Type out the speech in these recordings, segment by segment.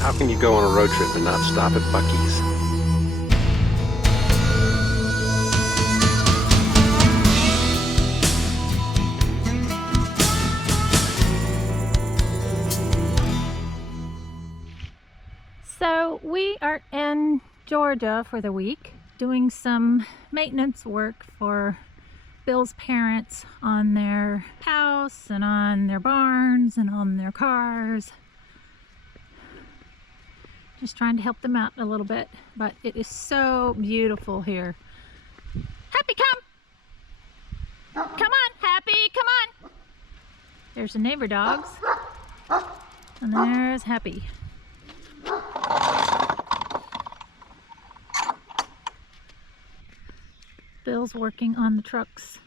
How can you go on a road trip and not stop at Buc-ee's? So we are in Georgia for the week doing some maintenance work for Bill's parents on their house and on their barns and on their cars. Just trying to help them out a little bit, but it is so beautiful here. Happy, come! Come on, Happy, come on! There's the neighbor dogs. And there's Happy. Bill's working on the truck's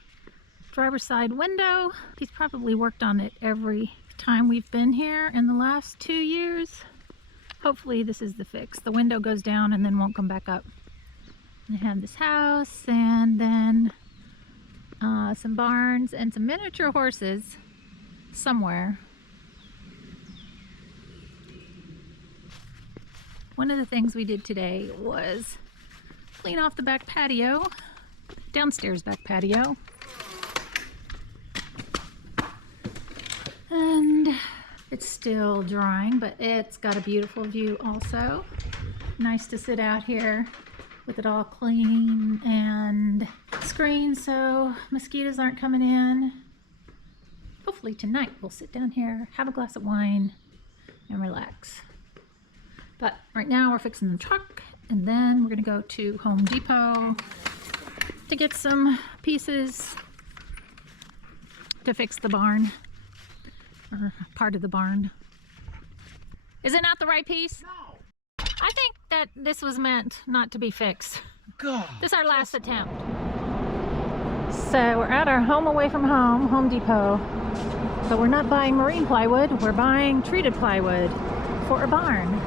driver's side window. He's probably worked on it every time we've been here in the last 2 years. Hopefully this is the fix. The window goes down and then won't come back up. I have this house and then some barns and some miniature horses somewhere. One of the things we did today was clean off the back patio, downstairs back patio. And it's still drying, but it's got a beautiful view also. Nice to sit out here with it all clean and screened so mosquitoes aren't coming in. Hopefully tonight we'll sit down here, have a glass of wine, and relax. But right now we're fixing the truck, and then we're gonna go to Home Depot to get some pieces to fix the barn, or part of the barn. Is it not the right piece? No. I think that this was meant not to be fixed. God. This is our last attempt. So we're at our home away from home, Home Depot. But we're not buying marine plywood, we're buying treated plywood for a barn.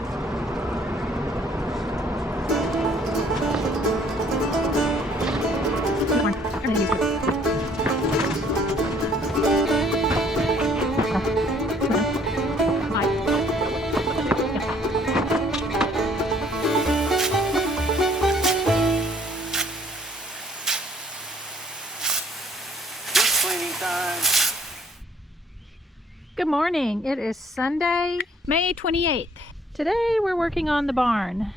Good morning. It is Sunday, May 28th. Today we're working on the barn.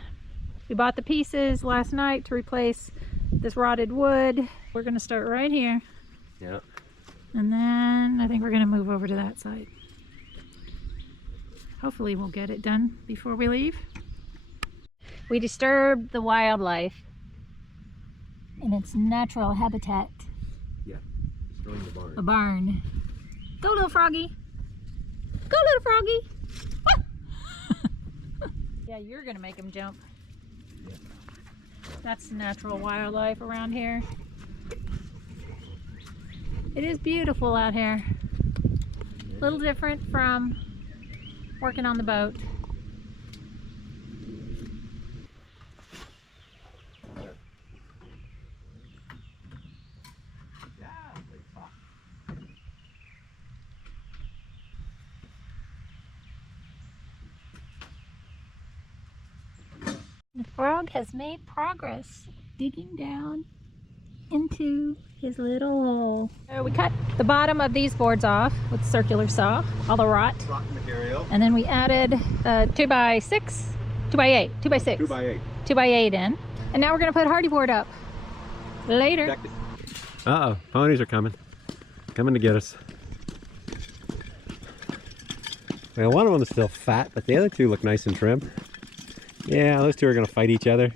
We bought the pieces last night to replace this rotted wood. We're going to start right here. Yep. And then I think we're going to move over to that side. Hopefully we'll get it done before we leave. We disturbed the wildlife in its natural habitat. Yeah. Destroying the barn. A barn. Go, little froggy. Go, little froggy. Ah! Yeah, you're gonna make him jump. Yeah. That's natural wildlife around here. It is beautiful out here. A little different from working on the boat. The frog has made progress digging down into his little hole. So we cut the bottom of these boards off with a circular saw, all the rot. Rock material. And then we added 2x6, 2x8, 2x6. 2x8. 2x8 in. And now we're gonna put hardy board up. Later. Uh-oh, ponies are coming. Coming to get us. Well, one of them is still fat, but the other two look nice and trim. Yeah, those two are going to fight each other.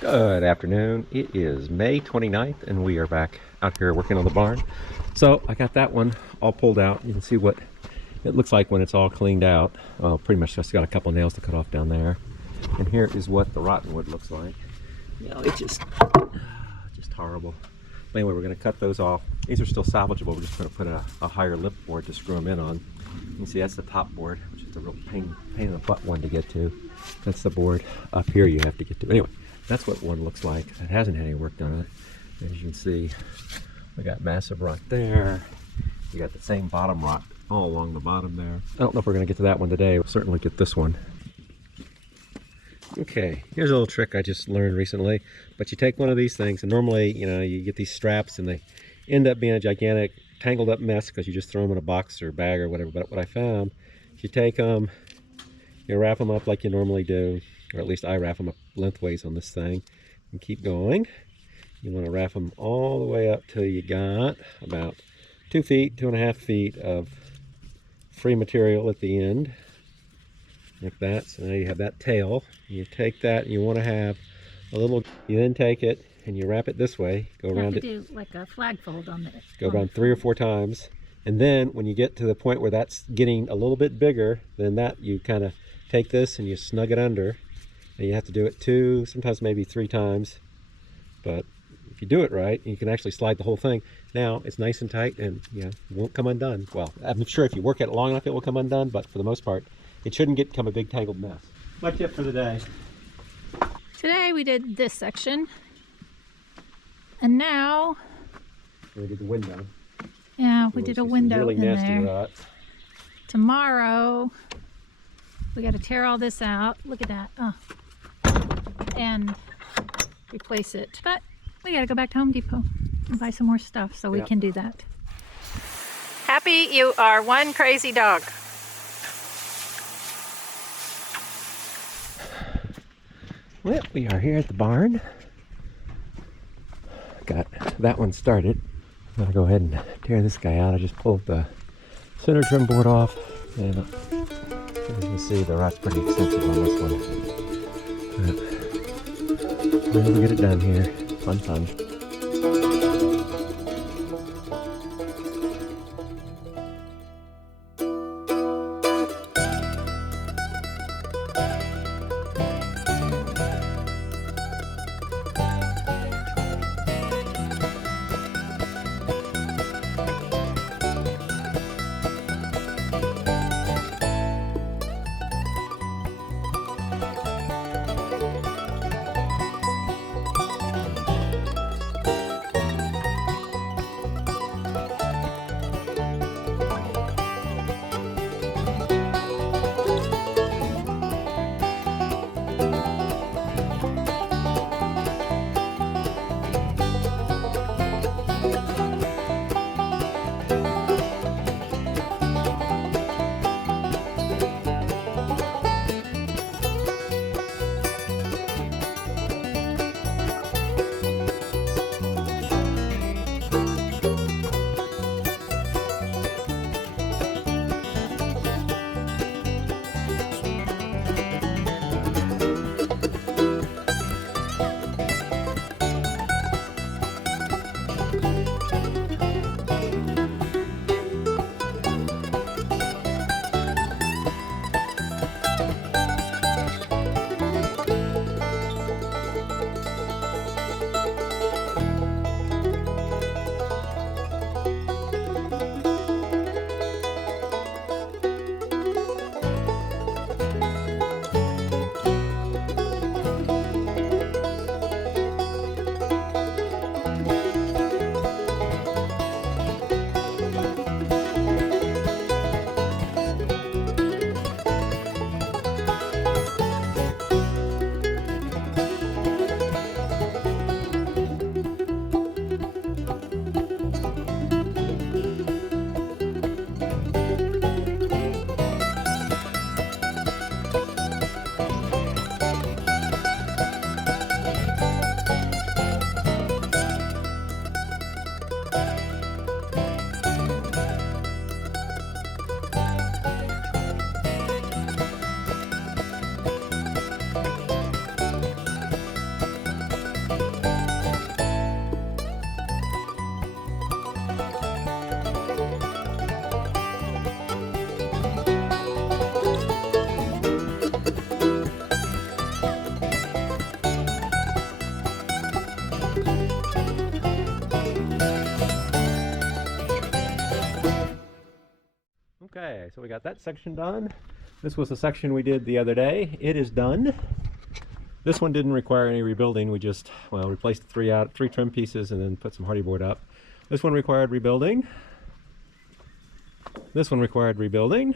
Good afternoon. It is May 29th and we are back out here working on the barn. So I got that one all pulled out. You can see what it looks like when it's all cleaned out. Well, pretty much just got a couple nails to cut off down there. And here is what the rotten wood looks like. You know, it's just horrible. But anyway, we're going to cut those off. These are still salvageable. We're just going to put a higher lip board to screw them in on. You can see that's the top board, which is the real pain in the butt one to get to. That's the board up here you have to get to. Anyway, That's what one looks like. It hasn't had any work done on it. As you can see, we got massive rot there. You got the same bottom rot all along the bottom there. I don't know if we're going to get to that one today. We'll certainly get this one. Okay, here's a little trick I just learned recently. But you take one of these things, and normally, you know, you get these straps and they end up being a gigantic tangled up mess because you just throw them in a box or bag or whatever. But what I found, if you take them, you wrap them up like you normally do, or at least I wrap them up lengthways on this thing, and keep going. You want to wrap them all the way up till you got about 2 feet, 2.5 feet of free material at the end, like that. So now you have that tail. You take that and you want to have a little, you then take it and you wrap it this way, go around it. Do like a flag fold on it. Go around 3 or 4 times. And then when you get to the point where that's getting a little bit bigger, then that you kind of take this and you snug it under. And you have to do it 2, sometimes maybe 3 times. But if you do it right, you can actually slide the whole thing. Now it's nice and tight and, you know, it won't come undone. Well, I'm sure if you work at it long enough, it will come undone, but for the most part, it shouldn't become a big tangled mess. My tip for the day. Today we did this section. And now, We did the window. yeah, we did a window really in nasty there. rot. Tomorrow, we got to tear all this out. Look at that. Oh. And replace it. But we got to go back to Home Depot and buy some more stuff so we can do that. Happy, you are one crazy dog. Well, we are here at the barn. Got that one started. I'm gonna go ahead and tear this guy out. I just pulled the center trim board off, and as you can see, the rot's pretty extensive on this one. But we'll get it done here. Fun, fun. Okay, so we got that section done. This was the section we did the other day. It is done. This one didn't require any rebuilding. We just, well, replaced the three trim pieces and then put some hardy board up. This one required rebuilding. This one required rebuilding.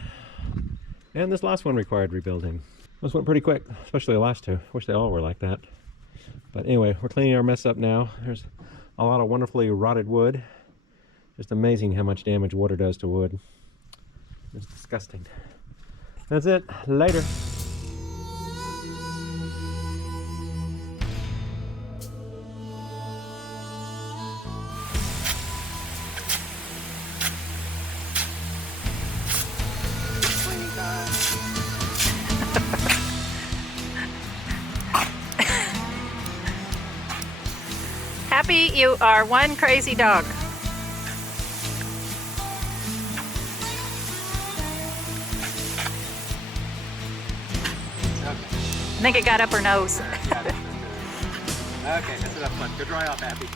And this last one required rebuilding. This went pretty quick, especially the last two. Wish they all were like that. But anyway, we're cleaning our mess up now. There's a lot of wonderfully rotted wood. Just amazing how much damage water does to wood. It's disgusting. That's it. Later. Happy, you are one crazy dog. I think it got up her nose. Okay, this is enough fun. Go dry off, Happy.